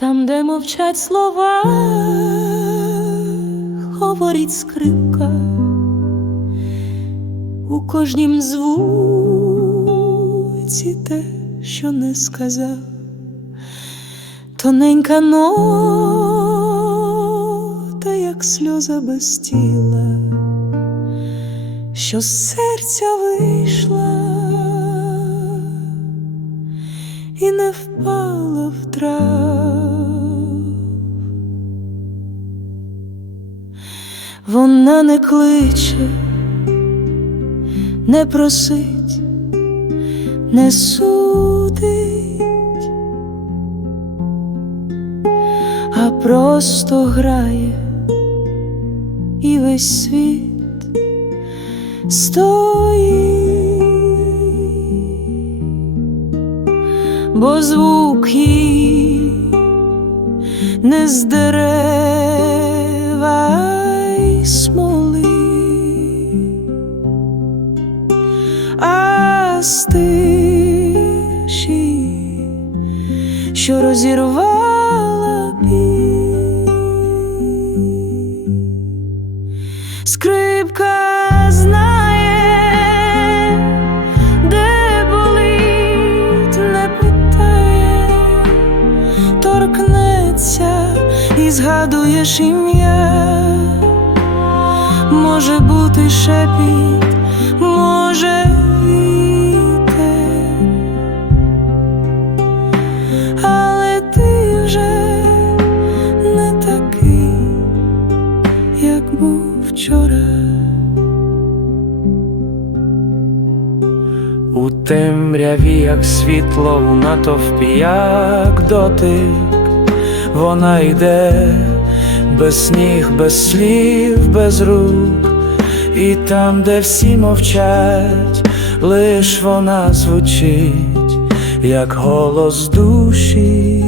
Там, де мовчать слова, говорить скрипка, у кожнім звуці те, що не сказав, тоненька нота, як сльоза без тіла, що з серця вийшла і не впала в. Вона не кличе, не просить, не судить, а просто грає і весь світ стоїть бо звук її не з дерева смоли, а з що розірвала біль. Скрипка знає, де болить, не питає, торкнеться і згадуєш ім'я. Може бути шепіт, може вітер, але ти вже не такий як був вчора. У темряві, як світло у натовпі, як дотик, вона йде без ніг, без слів, без рук, і там, де всі мовчать, лиш вона звучить, як голос душі,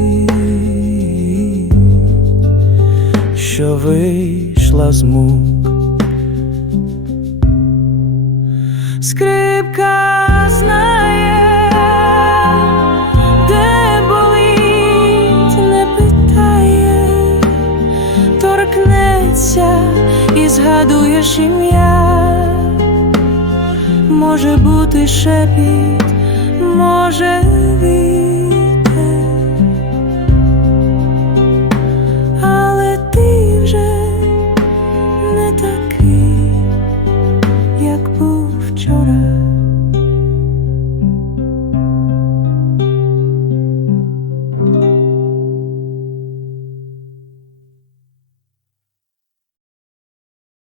що вийшла з мук. Скрипка знає, торкнеться і згадуєш ім'я. Може бути шепіт, може вітер,